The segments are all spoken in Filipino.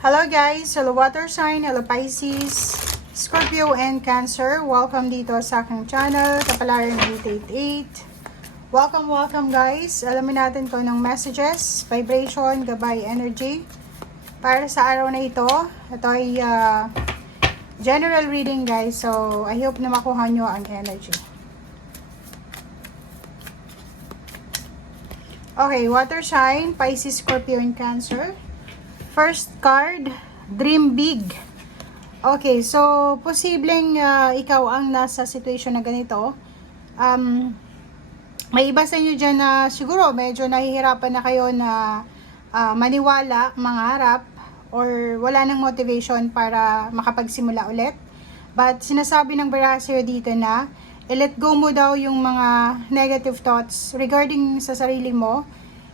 Hello guys, hello water sign, hello Pisces, Scorpio and Cancer. Welcome dito sa aking channel, Kapalaran 888. Welcome guys. Alamin natin ko ng messages, vibration, gabay, energy para sa araw na ito. Ito ay general reading guys, so I hope na makuha nyo ang energy. Okay, water sign, Pisces, Scorpio and Cancer. First card, dream big. Okay, so posibleng ikaw ang nasa situation na ganito. May iba sa inyo dyan na siguro medyo nahihirapan na kayo na maniwala, mangarap, or wala nang motivation para makapagsimula ulit. But sinasabi ng barasyo dito na i-let go mo daw yung mga negative thoughts regarding sa sarili mo.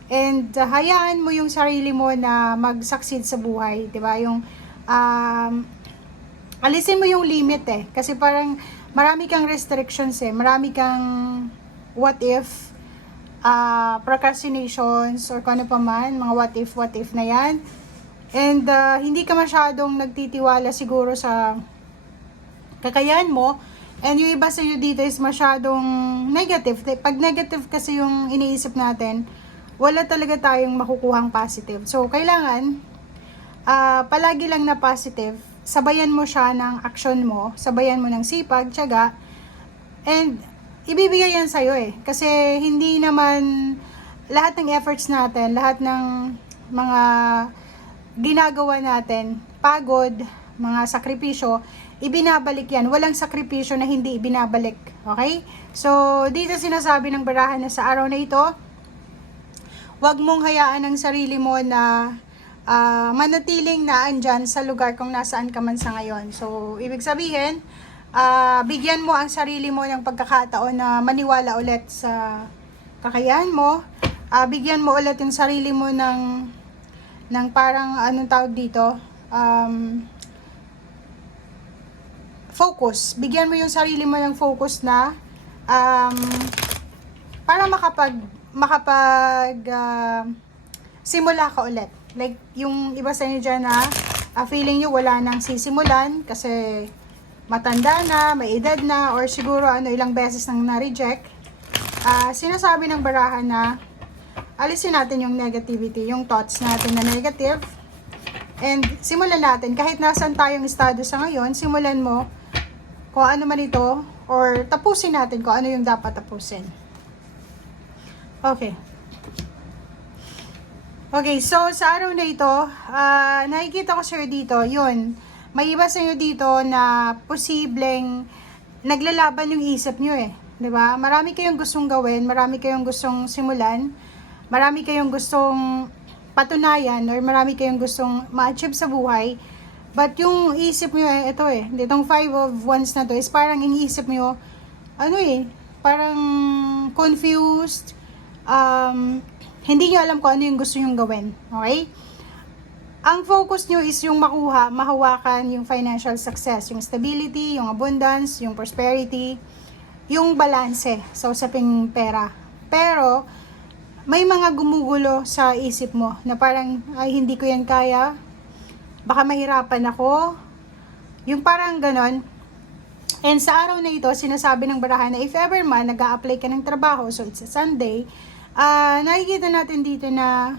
And hayaan mo yung sarili mo na mag-succeed sa buhay, 'di ba? Yung alisin mo yung limit kasi parang marami kang restrictions marami kang what if procrastinations or kung ano pa man, mga what if na 'yan. And hindi ka masyadong nagtitiwala siguro sa kakayahan mo. And yung iba sa iyo dito is masyadong negative. Pag negative kasi yung iniisip natin, wala talaga tayong makukuhang positive. So, kailangan, palagi lang na positive, sabayan mo siya ng action mo, sabayan mo ng sipag, tiyaga, and ibibigay yan sa'yo Kasi hindi naman lahat ng efforts natin, lahat ng mga ginagawa natin, pagod, mga sakripisyo, ibinabalik yan. Walang sakripisyo na hindi ibinabalik. Okay? So, dito sinasabi ng barahan na sa araw na ito, huwag mong hayaan ang sarili mo na manatiling naandyan sa lugar kung nasaan ka man sa ngayon. So, ibig sabihin, bigyan mo ang sarili mo ng pagkakataon na maniwala ulit sa kakayahan mo. Bigyan mo ulit yung sarili mo ng parang, anong tawag dito, focus. Bigyan mo yung sarili mo ng focus na para simula ka ulit. Like, yung iba sa inyo dyan na feeling nyo wala nang sisimulan kasi matanda na, may edad na, or siguro ilang beses nang na-reject. Sinasabi ng barahan na alisin natin yung negativity, yung thoughts natin na negative. And simulan natin, kahit nasan tayong estado sa ngayon, simulan mo kung ano man ito, or tapusin natin kung ano yung dapat tapusin. Okay, so sa araw na ito, nakikita ko sir dito, yun, may iba sa inyo dito na posibleng naglalaban yung isip nyo diba? Marami kayong gustong gawin, marami kayong gustong simulan, marami kayong gustong patunayan, or marami kayong gustong ma-achieve sa buhay, but yung isip nyo ito ditong 5 of Wands na to is parang yung isip nyo, parang confused, hindi nyo alam kung ano yung gusto nyo gawin. Okay? Ang focus nyo is yung mahawakan yung financial success, yung stability, yung abundance, yung prosperity, yung balanse sa usaping pera. Pero, may mga gumugulo sa isip mo na parang, ay hindi ko yan kaya, baka mahirapan ako, yung parang ganon. And sa araw na ito, sinasabi ng barahan na if ever man nag-a-apply ka ng trabaho, so it's a Sunday, nakikita natin dito na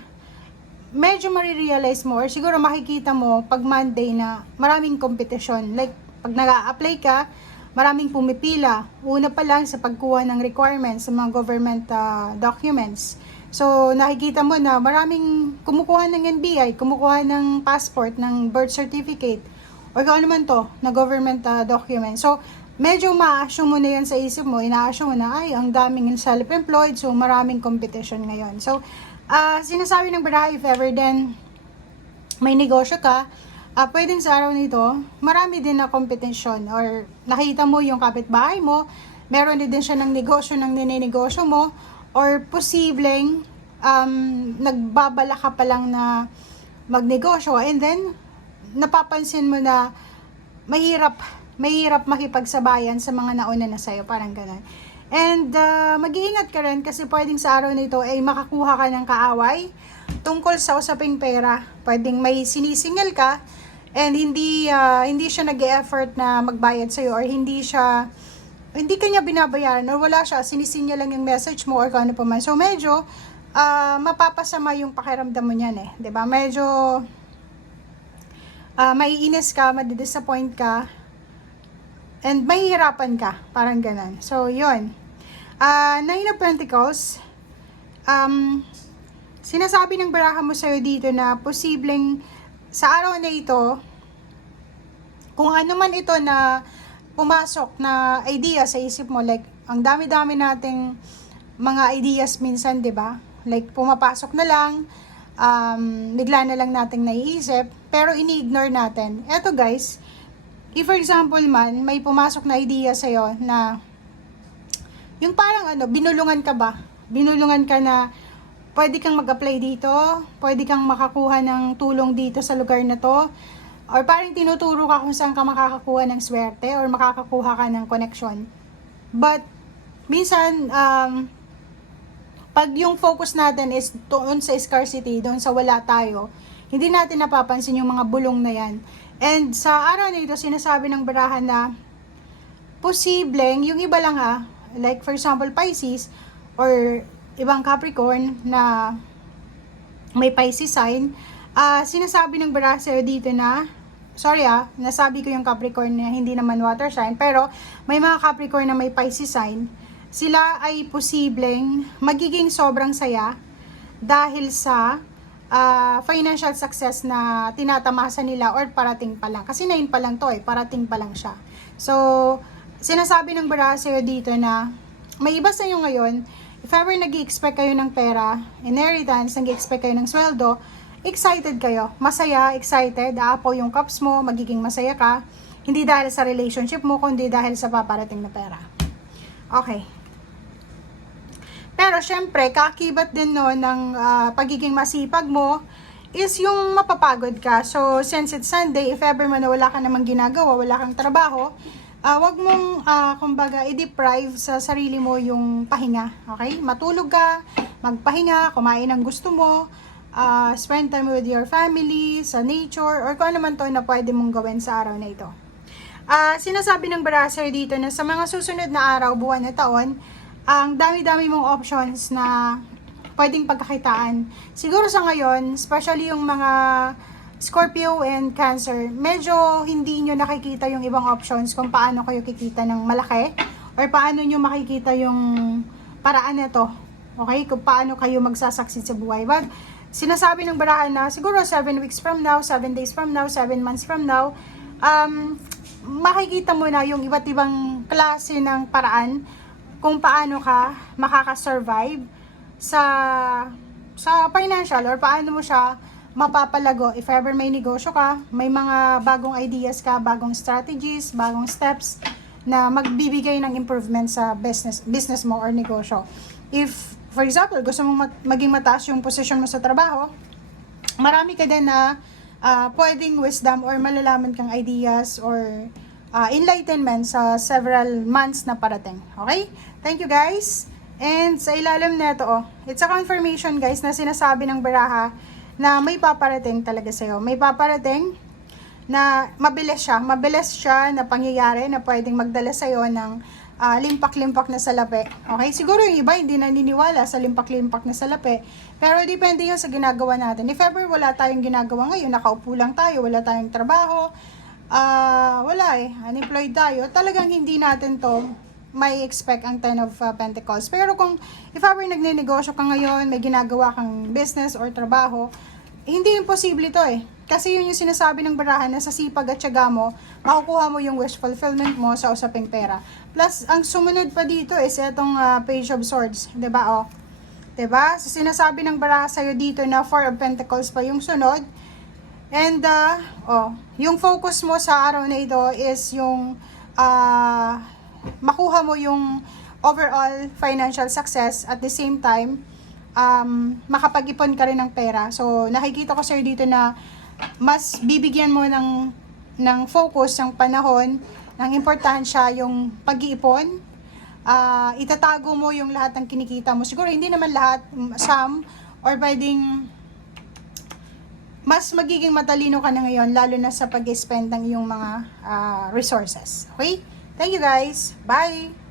medyo marirealize mo, or siguro makikita mo pag Monday na maraming competition. Like, pag nag-a-apply ka, maraming pumipila. Una pa lang sa pagkuha ng requirements sa mga government documents. So, nakikita mo na maraming kumukuha ng NBI, kumukuha ng passport, ng birth certificate, or kung ano man to, na government document. So, medyo ma-assume mo na yan sa isip mo, ina-assume mo na, ay, ang daming self-employed, so maraming competition ngayon. So, sinasabi ng baraha, if ever then may negosyo ka, pwedeng sa araw nito, marami din na competition, or nakita mo yung kapitbahay mo, meron din siya ng negosyo, ng nininegosyo mo, or posibleng nagbabala ka pa lang na magnegosyo, and then napapansin mo na mahirap makipagsabayan sa mga nauna na sa'yo, parang ganun. And mag-iingat ka rin kasi pwedeng sa araw nito ay makakuha ka ng kaaway, tungkol sa usaping pera. Pwedeng may sinisingil ka and hindi siya nag-e-effort na magbayad sa'yo, or hindi kanya binabayaran, or wala siya, sinisingil lang yung message mo or kung ano pa man. So medyo mapapasama yung pakiramdam mo niyan eh, 'di ba? Medyo maiinis ka, madidisappoint ka, and mahihirapan ka, parang ganun. So yun. Nine of Pentacles, sinasabi ng baraha mo sa'yo dito na posibleng sa araw na ito, kung ano man ito na pumasok na idea sa isip mo, like ang dami-dami nating mga ideas minsan, 'di ba? Like pumapasok na lang, bigla na lang nating naiisip, pero ini-ignore natin. Eto guys, if for example man, may pumasok na idea sa'yo na yung parang binulungan ka ba? Binulungan ka na pwede kang mag-apply dito, pwede kang makakuha ng tulong dito sa lugar na to, or parang tinuturo ka kung saan ka makakakuha ng swerte or makakakuha ka ng connection. But minsan, pag yung focus natin is doon sa scarcity, doon sa wala tayo, hindi natin napapansin yung mga bulong na yan. And sa araw na ito, sinasabi ng barahan na posibleng, yung iba lang like for example Pisces or ibang Capricorn na may Pisces sign, sinasabi ng baraha sa'yo dito na, sorry nasabi ko yung Capricorn na hindi naman water sign, pero may mga Capricorn na may Pisces sign, sila ay posibleng magiging sobrang saya dahil sa financial success na tinatamasa nila or parating pa lang. Kasi 9 pa lang to parating pa lang siya. So, sinasabi ng baraha sa'yo dito na may iba sa'yo ngayon, if ever nag-i-expect kayo ng pera, inheritance, nag-i-expect kayo ng sweldo, excited kayo, masaya, excited, aapaw yung cups mo, magiging masaya ka, hindi dahil sa relationship mo, kundi dahil sa paparating na pera. Okay. Pero syempre, kakibat din ng pagiging masipag mo is yung mapapagod ka. So, since it's Sunday, if ever man wala ka namang ginagawa, wala kang trabaho, wag mong, kumbaga, i-deprive sa sarili mo yung pahinga. Okay? Matulog ka, magpahinga, kumain ng gusto mo, spend time with your family, sa nature, or kung ano man to na pwede mong gawin sa araw na ito. Sinasabi ng baraha dito na sa mga susunod na araw, buwan na taon, ang dami-dami mong options na pwedeng pagkakitaan. Siguro sa ngayon, especially yung mga Scorpio and Cancer, medyo hindi nyo nakikita yung ibang options kung paano kayo kikita ng malaki or paano nyo makikita yung paraan nito. Okay? Kung paano kayo magsasucceed sa buhay. But sinasabi ng barahan na siguro 7 weeks from now, 7 days from now, 7 months from now, makikita mo na yung iba't ibang klase ng paraan kung paano ka makaka-survive sa financial, or paano mo siya mapapalago if ever may negosyo ka, may mga bagong ideas ka, bagong strategies, bagong steps na magbibigay ng improvement sa business mo or negosyo. If for example, gusto mong maging mataas yung position mo sa trabaho, marami ka din na pwedeng wisdom or malalaman kang ideas or enlightenment sa several months na parating. Okay? Thank you guys. And sa ilalim nito, it's a confirmation guys na sinasabi ng baraha na may paparating talaga sa'yo. May paparating na mabilis siya na pangyayari na pwedeng magdala sa'yo ng limpak-limpak na salapi. Okay? Siguro yung iba hindi naniniwala sa limpak-limpak na salapi. Pero depende yun sa ginagawa natin. If ever wala tayong ginagawa ngayon, nakaupo lang tayo, wala tayong trabaho, unemployed tayo, talagang hindi natin to may expect ang 10 of Pentacles. Pero kung if ever nagnenegosyo ka ngayon, may ginagawa kang business or trabaho, hindi imposible to Kasi yun yung sinasabi ng barahan na sa sipag at tiyaga mo, makukuha mo yung wish fulfillment mo sa usaping pera. Plus, ang sumunod pa dito is itong Page of Swords. Diba? Diba? So, sinasabi ng baraha sa'yo dito na 4 of Pentacles pa yung sunod. And, yung focus mo sa araw na ito is yung makuha mo yung overall financial success at the same time makapag-ipon ka rin ng pera. So nakikita ko sir dito na mas bibigyan mo ng focus ng panahon, ng importansya yung pag-iipon. Itatago mo yung lahat ng kinikita mo. Siguro hindi naman lahat, some, or pwedeng mas magiging matalino ka na ngayon, lalo na sa pag-spend ng iyong mga resources. Okay? Thank you guys. Bye!